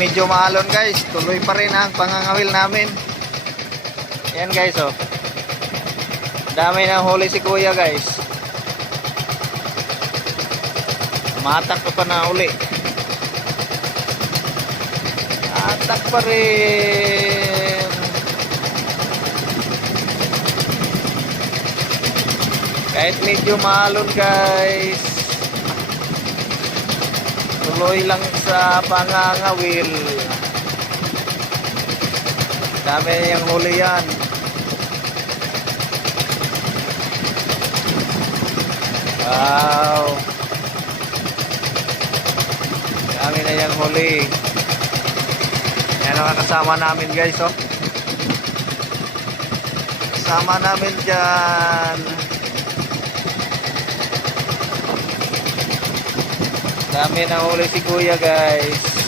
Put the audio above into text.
medyo maalon guys, tuloy pa rin ang pangangawil namin. Yan guys oh. Dami na huli si kuya guys. Matak pa na uli. Atak pa rin. Kahit medyo maalon guys, tuloy lang sa pangangawil. Dami yung huli yan. Wow, dami na yung huli. Yan ang kasama namin guys oh. Kasama namin dyan. Dami na huli si kuya guys.